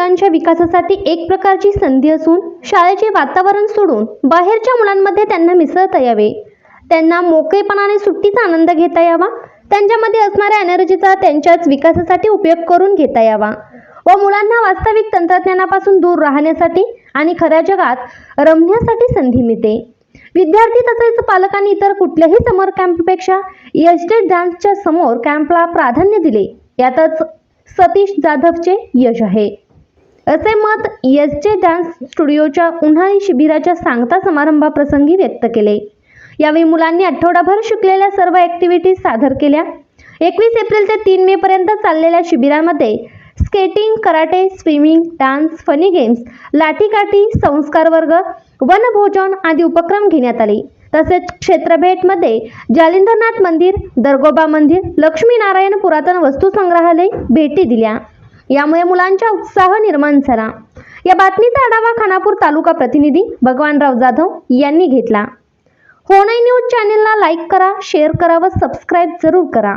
मुलांच्या विकासासाठी एक प्रकारची संधी असून शाळेचे वातावरण सोडून बाहेरच्या मुलांमध्ये त्यांना मिसळता यावे. त्यांना मोकळेपणाने सुट्टीचा आनंद घेता यावा. त्यांच्यामध्ये असणाऱ्या एनर्जीचा त्यांच्याच विकासासाठी उपयोग करून घेता यावा. व मुलांना वास्तविक तंत्रज्ञानापासून दूर राहण्यासाठी आणि खऱ्या जगात रमण्यासाठी संधी मिळते. विद्यार्थी तसेच पालकांनी इतर कुठल्याही समर कॅम्पपेक्षा एस्टेट डान्सच्या समोर कॅम्पला प्राधान्य दिले. यातच सतीश जाधवचे यश आहे. असे मत एस जे डान्स स्टुडिओच्या उन्हाळी शिबिराच्या सांगता समारंभाप्रसंगी व्यक्त केले. यावेळी मुलांनी आठवडाभर शिकलेल्या सर्व ॲक्टिव्हिटीज सादर केल्या. एकवीस एप्रिल ते तीन मे पर्यंत चाललेल्या शिबिरामध्ये skating karate swimming dance funny games लाठीकाठी संस्कार वर्ग वनभोजन आदी उपक्रम घेण्यात आले. तसेच क्षेत्रभेटमध्ये जालिंदरनाथ मंदिर दरगोबा मंदिर लक्ष्मीनारायण पुरातन वस्तू संग्रहालय भेटी दिल्या. यामुळे मुलांचा उत्साह निर्माण झाला. या बातमीचा आढावा खानापूर तालुका प्रतिनिधी भगवानराव जाधव यांनी घेतला. होणाई न्यूज चॅनेलला लाईक करा शेअर करा व सबस्क्राईब जरूर करा.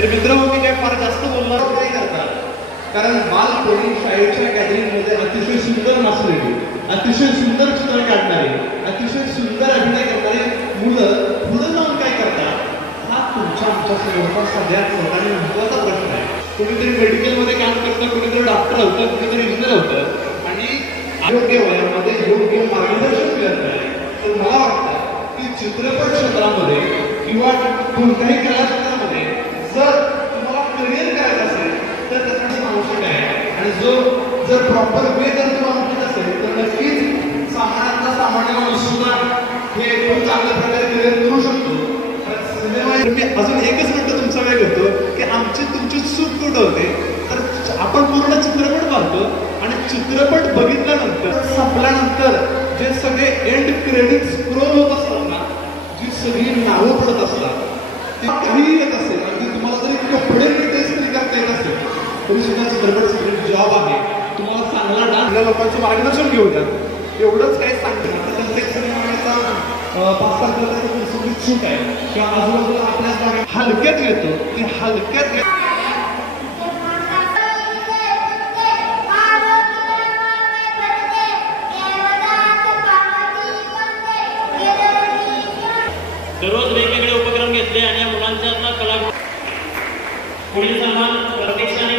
तर मित्र मी काय फार जास्त बोलणार नाही करतात कारण बालपणी शाळेच्या गॅदरिंगमध्ये अतिशय सुंदर नाचलेली अतिशय सुंदर चित्र काढणारी अतिशय सुंदर अभिनय करणारे मुलं पुढं जाऊन काय करतात? हा तुमच्या आमच्या समोरचा सगळ्यात मोठा महत्त्वाचा प्रश्न आहे. कोणीतरी मेडिकलमध्ये काम करतं कोणीतरी डॉक्टर होतं कोणीतरी इंजिनियर होतं. आणि आरोग्य वयामध्ये योग्य मार्गदर्शन मिळत नाही. तर मला वाटतं की चित्रपट क्षेत्रामध्ये किंवा कोणत्याही कला क्षेत्रामध्ये जर तुम्हाला करिअर करायचं असेल तर त्यासाठी आवश्यक आहे आणि जो जर प्रॉपर वे जर तुम्हाला माहीत असेल तर नक्कीच सामान्यातला सामान्य माणूस सुद्धा हे खूप चांगल्या प्रकारे करिअर करू शकतो. मी अजून एकच मिनिट तुमचा वेळ घेतो की आमची तुमची चूक कुठं होते तर आपण पूर्ण चित्रपट पाहतो आणि चित्रपट बघितल्यानंतर संपल्यानंतर जे सगळे एंड क्रेडिट्स स्क्रोल होत असतात ना जी सगळी नावं पडत असतात चांगला लोकांचं मार्गदर्शन घेऊ द्या. एवढंच काही सांगतो. आता पाच सात प्रकारचं आहे. किंवा आजूबाजूला आपल्या जागा हलक्यात घेतो की हलक्यात येतो. दररोज वेगवेगळे उपक्रम घेतले आणि या मुलांच्या कला पुढील सन्मान प्रतीक्षा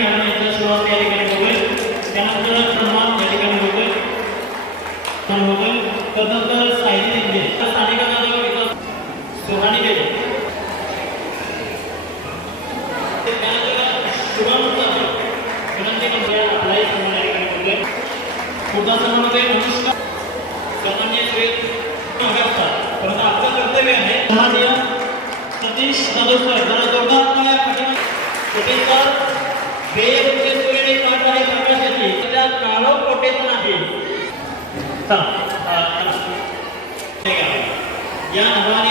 पुढचा सन्मान म्हणजे अनुष्का सन्मान्य परंतु आपलं कर्तव्य आहे सतीश जाधव जरा जोरदार आपल्या पाठीमागे. कोटे सर बेरुपये पाठ प्रकाशाची त्या कोटेच नाही या नावाने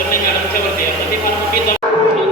आदरणीय मॅडमच्या वरती यासाठी फार मोठी